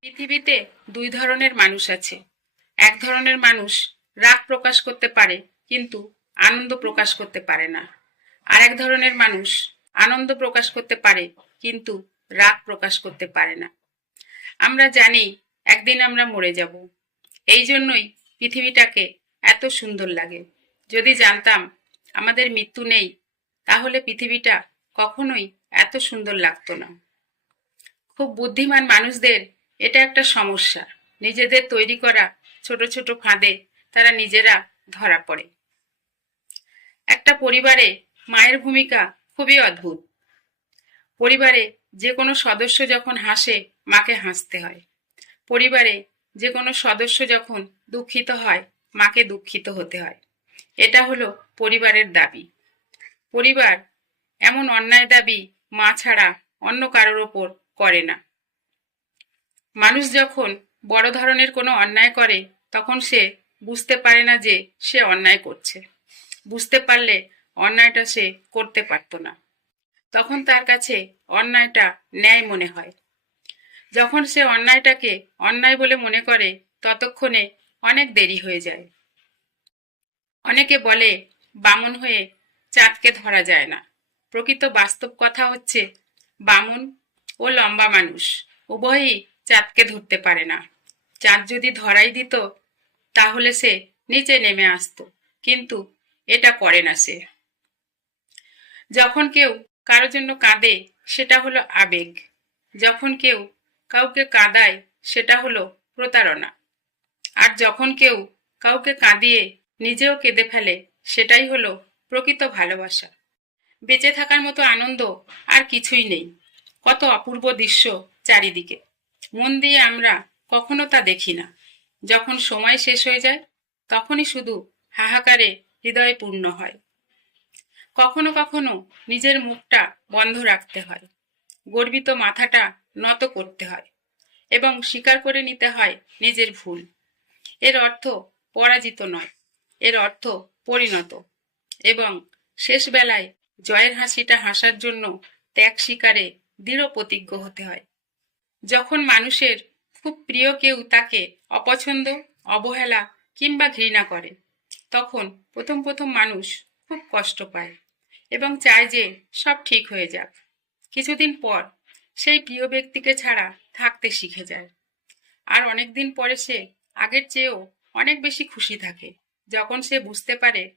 পৃথিবীতে দুই ধরনের মানুষ আছে। এক ধরনের মানুষ রাগ প্রকাশ করতে পারে কিন্তু আনন্দ প্রকাশ করতে পারে না। আর এক ধরনের মানুষ আনন্দ প্রকাশ করতে পারে কিন্তু রাগ প্রকাশ করতে পারে না। আমরা জানি একদিন আমরা মরে যাব, এই জন্যই পৃথিবীটাকে এত সুন্দর লাগে। যদি জানতাম আমাদের মৃত্যু নেই, তাহলে পৃথিবীটা কখনোই এত সুন্দর লাগতো না। খুব বুদ্ধিমান মানুষদের এটা একটা সমস্যা, নিজেদের তৈরি করা ছোট ছোট ফাঁদে তারা নিজেরা ধরা পড়ে। একটা পরিবারে মায়ের ভূমিকা খুবই অদ্ভুত। পরিবারে যে কোনো সদস্য যখন হাসে, মাকে হাসতে হয়। পরিবারে যে কোনো সদস্য যখন দুঃখিত হয়, মাকে দুঃখিত হতে হয়। এটা হলো পরিবারের দাবি। পরিবার এমন অন্যায় দাবি মা ছাড়া অন্য কারোর ওপর করে না। মানুষ যখন বড় ধরনের কোনো অন্যায় করে, তখন সে বুঝতে পারে না যে সে অন্যায় করছে। বুঝতে পারলে অন্যায়টা সে করতে পারত না। তখন তার কাছে অন্যায়টা ন্যায় মনে হয়। যখন সে অন্যায়টাকে অন্যায় বলে মনে করে, ততক্ষণে অনেক দেরি হয়ে যায়। অনেকে বলে বামন হয়ে চাঁদকে ধরা যায় না। প্রকৃত বাস্তব কথা হচ্ছে, বামন ও লম্বা মানুষ উভয়ই চাঁদকে ধরতে পারে না। চাঁদ যদি ধরাই দিত, তাহলে সে নিচে নেমে আসতো, কিন্তু এটা করে না সে। যখন কেউ কারোর জন্য কাঁদে, সেটা হলো আবেগ। যখন কেউ কাউকে কাঁদায়, সেটা হলো প্রতারণা। আর যখন কেউ কাউকে কাঁদিয়ে নিজেও কেঁদে ফেলে, সেটাই হলো প্রকৃত ভালোবাসা। বেঁচে থাকার মতো আনন্দ আর কিছুই নেই। কত অপূর্ব দৃশ্য চারিদিকে, মন দিয়ে আমরা কখনো তা দেখি না। যখন সময় শেষ হয়ে যায়, তখনই শুধু হাহাকারে হৃদয় পূর্ণ হয়। কখনো কখনো নিজের মুখটা বন্ধ রাখতে হয়, গর্বিত মাথাটা নত করতে হয় এবং স্বীকার করে নিতে হয় নিজের ভুল। এর অর্থ পরাজিত নয়, এর অর্থ পরিণত। এবং শেষ বেলায় জয়ের হাসিটা হাসার জন্য ত্যাগ স্বীকারে দৃঢ় প্রতিজ্ঞ হতে হয়। যখন মানুষের খুব প্রিয় কেউ তাকে অপছন্দ, অবহেলা কিংবা ঘৃণা করে, তখন প্রথম প্রথম মানুষ খুব কষ্ট পায় এবং চায় যে সব ঠিক হয়ে যাক। কিছুদিন পর সেই প্রিয় ব্যক্তিকে ছাড়া থাকতে শিখে যায়। আর অনেকদিন পরে সে আগের চেয়েও অনেক বেশি খুশি থাকে, যখন সে বুঝতে পারে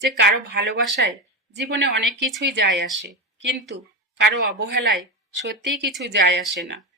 যে কারো ভালোবাসায় জীবনে অনেক কিছুই যায় আসে, কিন্তু কারো অবহেলায় সত্যিই কিছু যায় আসে না।